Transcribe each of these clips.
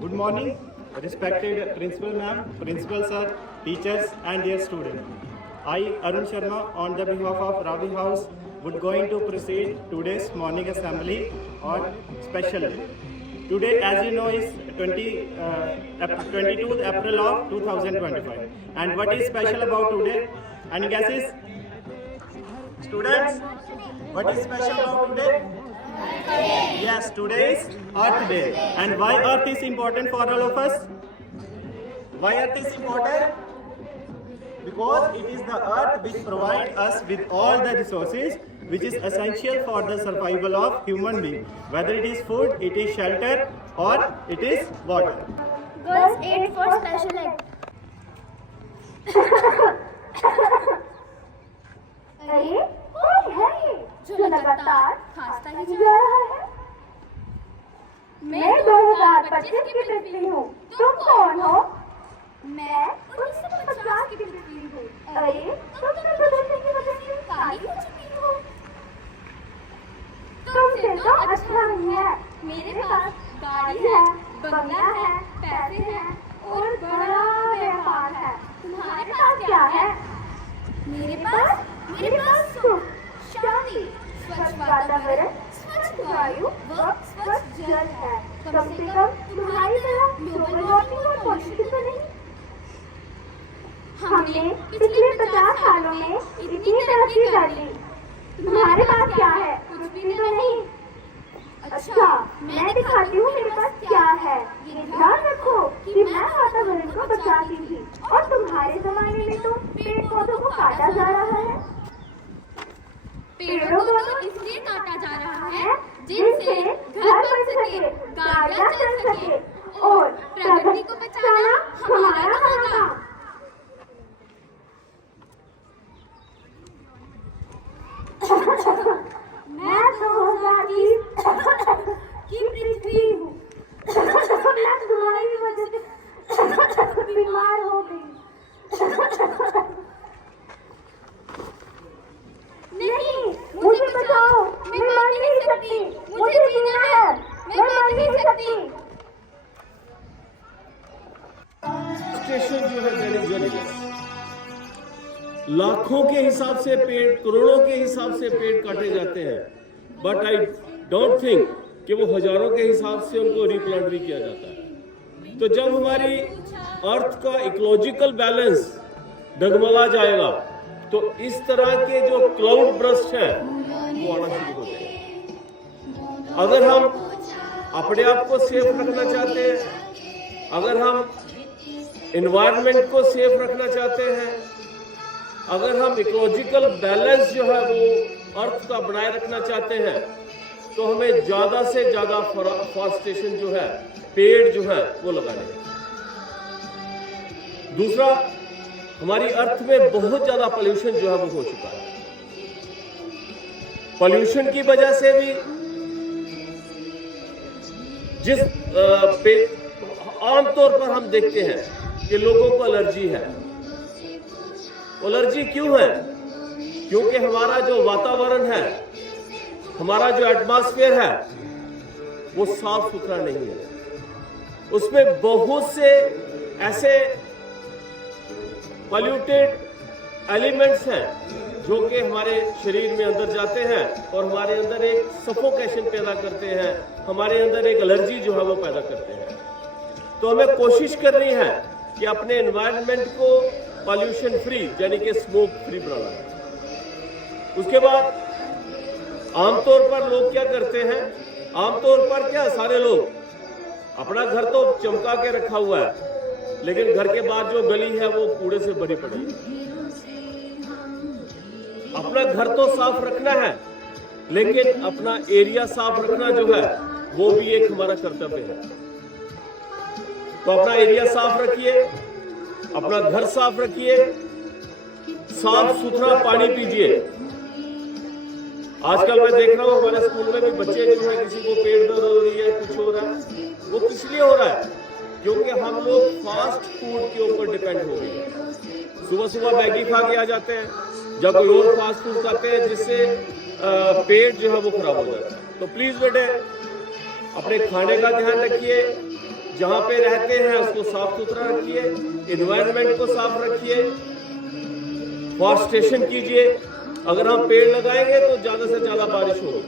Good morning, respected Principal Ma'am, Principal Sir, teachers and dear students. I, Arun Sharma, on the behalf of Ravi House, would going to proceed today's morning assembly on special day. Today, as you know, is 22nd April of 2025. And what is special about today? Any guesses? Students, what is special about today? Yes, today is Earth Day. And why Earth is important for all of us? Why Earth is important? Because it is the Earth which provides us with all the resources which is essential for the survival of human being. Whether it is food, it is shelter, or it is water. Girls 8 for special ed. अरे कौन है ये जो लगातार खांसता ही जा जा रहा है? मैं 2025 की पृथ्वी हूँ। तुम कौन हो? मैं 1950 की पृथ्वी हूँ। अरे तुम तो बदलने की वजह से काली हो चुकी हूँ। तुमसे तो अच्छा नहीं है। मेरे पास गाड़ी है, बंगला है, पैसे हैं और बड़ा व्यापार है। तुम्हारे तुम्हारे पास क्या है? मेरे पास सुख, शांति, स्वच्छ वातावरण, स्वच्छ वायु व स्वच्छ जल है। कम से कम तुम्हारी तरह ग्लोबल वार्मिंग और पॉल्यूशन तो नहीं। हमने पिछले 50 सालों में इतनी तरक्की कर ली। तुम्हारे पास क्या है? कुछ भी तो नहीं। अच्छा, मैं दिखाती हूँ मेरे पास क्या है। ये ध्यान रखो कि मैं वातावरण को बचाती थी और तुम्हारे जमाने में तो पेड़ पौधों को काटा जा रहा है। पेड़ों को तो इसलिए काटा जा रहा है जिनसे घर बन सके, गाड़ियाँ चल सके और प्रकृति को बचाना हमारा होगा। मैं 2020 की पृथ्वी हूँ। मैं तुम्हारी वजह से बीमार हो गई। नहीं, मुझे बचाओ। मैं मर नहीं सकती। मुझे जीना है। मैं मर नहीं सकती। स्टेशन जो है that is very less. लाखों के हिसाब से पेड़, करोड़ों के हिसाब से पेड़ काटे जाते हैं, बट आई डोंट थिंक कि वो हजारों के हिसाब से उनको रिप्लांट भी किया जाता है। तो जब हमारी अर्थ का इकोलॉजिकल बैलेंस डगमगा जाएगा तो इस तरह के जो क्लाउड ब्रस्ट है वो आना शुरू हो जाएगा। अगर हम अपने आप को सेफ रखना चाहते हैं, अगर हम एनवायरनमेंट को सेफ रखना चाहते हैं, अगर हम इकोलॉजिकल बैलेंस जो है वो अर्थ का बनाए रखना चाहते हैं, तो हमें ज्यादा से ज्यादा फॉरेस्टेशन जो है, पेड़ जो है वो लगाने हैं। दूसरा, हमारी अर्थ में बहुत ज्यादा पोल्यूशन जो है वो हो चुका है। पोल्यूशन की वजह से भी जिस आमतौर पर हम देखते हैं कि लोगों को एलर्जी है। एलर्जी क्यों है? क्योंकि हमारा जो वातावरण है, हमारा जो एटमॉस्फेयर है वो साफ सुथरा नहीं है। उसमें बहुत से ऐसे पॉल्यूटेड एलिमेंट्स हैं जो कि हमारे शरीर में अंदर जाते हैं और हमारे अंदर एक सफोकेशन पैदा करते हैं, हमारे अंदर एक एलर्जी जो है वो पैदा करते हैं। तो हमें कोशिश करनी है कि अपने एनवायरनमेंट को पॉल्यूशन फ्री यानी कि स्मोक फ्री बनाना है। उसके बाद आमतौर पर लोग क्या करते हैं, आमतौर पर क्या सारे लोग अपना घर तो चमका के रखा हुआ है, लेकिन घर के बाद जो गली है वो कूड़े से भरी पड़ी है। अपना घर तो साफ रखना है, लेकिन अपना एरिया साफ रखना जो है वो भी एक हमारा कर्तव्य है। तो अपना एरिया साफ रखिए, अपना घर साफ रखिए, साफ सुथरा पानी पीजिए। आजकल मैं देख रहा हूँ हमारे स्कूल में भी बच्चे जो है, किसी को पेट दर्द हो रही है, कुछ हो रहा है, वो किस लिए हो रहा है? क्योंकि हम लोग फास्ट फूड के ऊपर डिपेंड हो गए। सुबह सुबह मैगी खा के आ जाते हैं या कोई और फास्ट फूड खाते हैं, जिससे पेट जो है वो खराब हो जाता है। तो प्लीज बेटे अपने खाने का ध्यान रखिए, जहाँ पे रहते हैं उसको साफ सुथरा रखिए, एनवायरनमेंट को साफ रखिए, फॉरेस्टेशन कीजिए। अगर हम पेड़ लगाएंगे तो ज़्यादा से ज़्यादा बारिश होगी,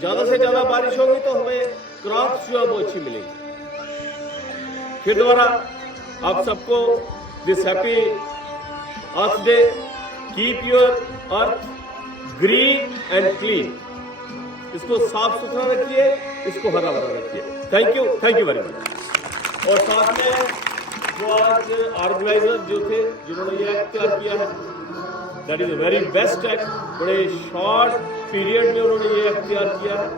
ज़्यादा से ज़्यादा बारिश होगी तो हमें क्रॉप्स जो है वो अच्छी मिलेंगी। फिर दोबारा आप सबको this happy earth day. Keep your earth green and clean. इसको साफ सुथरा रखिए, इसको हरा भरा रखिए। Thank you very much. और साथ में जो आज ऑर्गेनाइजर जो थे जिन्होंने ये एक्ट तैयार किया है, that is a very best act. बड़े शॉर्ट पीरियड में उन्होंने ये एक्ट तैयार किया है।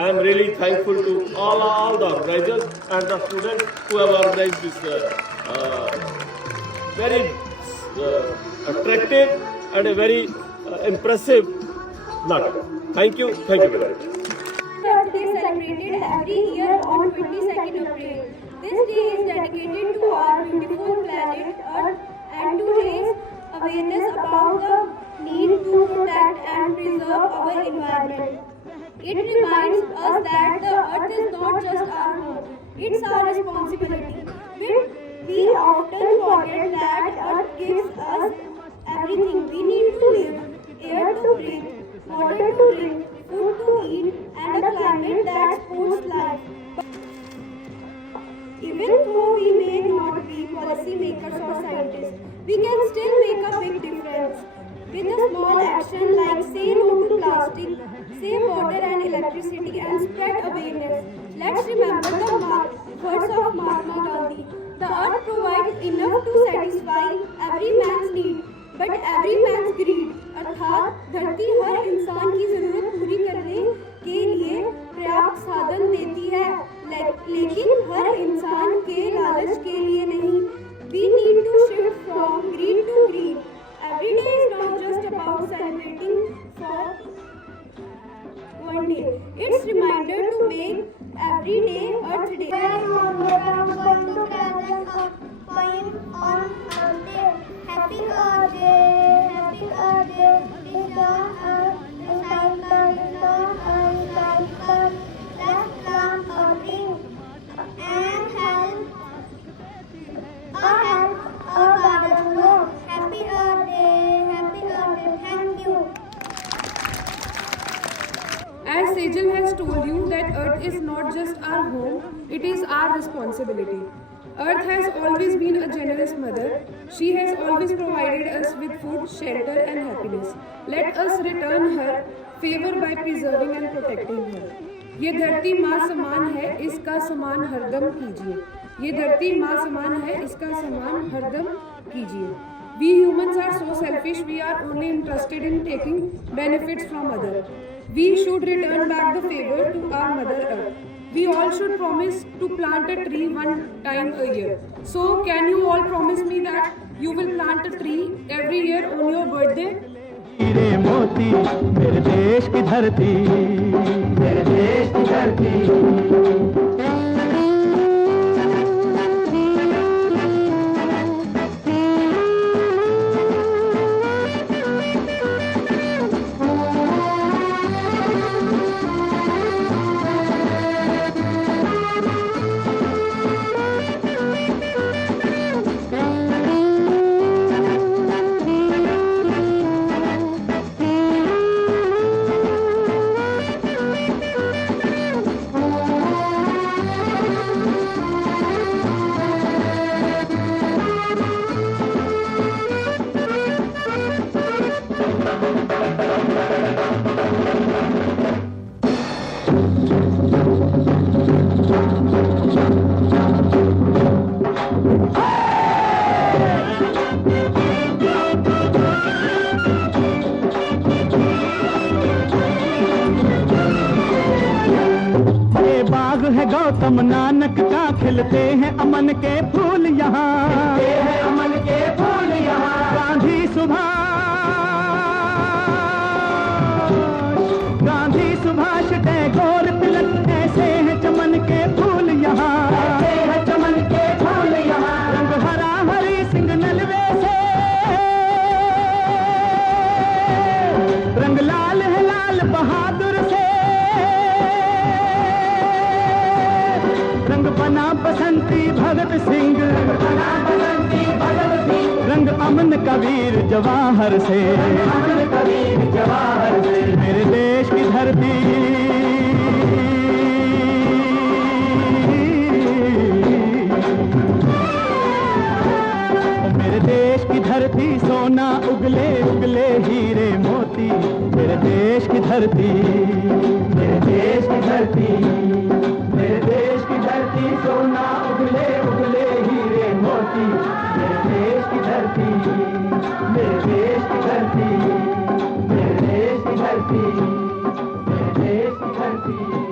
I am really thankful to all the organizers and the students who have organized this very attractive and a very impressive natak. Thank you very much. Earth Day celebrated every year on 22nd April. This day is dedicated to our beautiful planet Earth and to raise awareness about the need to protect and preserve our environment. It reminds us that the earth is not just our home, it's our responsibility. We often forget that earth gives us everything we need to live, air to breathe, water to drink, food to eat, and a climate that supports life. Even though we may not be policy makers or scientists, we can still make a big difference. With a small action like say no to plastic, save water and electricity, and spread awareness, let's remember the words of Mahatma Gandhi. The earth provides enough to satisfy every man's need, but every man's greed. अर्थात धरती हर इंसान की जरूरत पूरी करने के लिए पर्याप्त साधन देती है, लेकिन हर इंसान के लालच के लिए नहीं। We need to shift from greed to green. Every day is not just about celebrating for one day. It's reminder to make every day Earth Day. I'm going to tell a poem on Earth Day. Happy Earth Day, happy Earth Day. It's on Earth, recycle, it's on Earth, recycle. Let's plant a tree and help our garden grow. Happy Earth Day, happy Earth Day. Thank you. As Sejal has told you that Earth is not just our home, it is our responsibility. Earth has always been a generous mother. She has always provided us with food, shelter and happiness. Let us return her favor by preserving and protecting her. ये धरती माँ समान है, इसका समान हरदम कीजिए। ये धरती माँ समान है, इसका समान हरदम कीजिए। We humans are so selfish, we are only interested in taking benefits from others. We should return back the favor to our Mother Earth. We all should promise to plant a tree one time a year. So, can you all promise me that you will plant a tree every year on your birthday? हीरे मोती मेरे देश की धरती, मेरे देश की धरती। गौतम नानक का खिलते हैं अमन के फूल यहाँ, अमन के फूल यहाँ। गांधी सुभाष टैगोर तिलक ऐसे हैं चमन के फूल यहाँ, ऐसे हैं चमन के फूल यहाँ। रंग हरा हरी सिंह नलवे से, रंग लाल है लाल बहादुर से, रंग बना बसंती भगत सिंह, रंग अमन कबीर जवाहर से, मेरे देश की धरती मेरे देश की धरती सोना उगले उगले हीरे मोती, मेरे देश की धरती, मेरे देश की धरती, मेरे देश की धरती सोना उगले उगले हीरे मोती, मेरे देश की धरती, मेरे देश की धरती, मेरे देश की धरती, मेरे देश की धरती।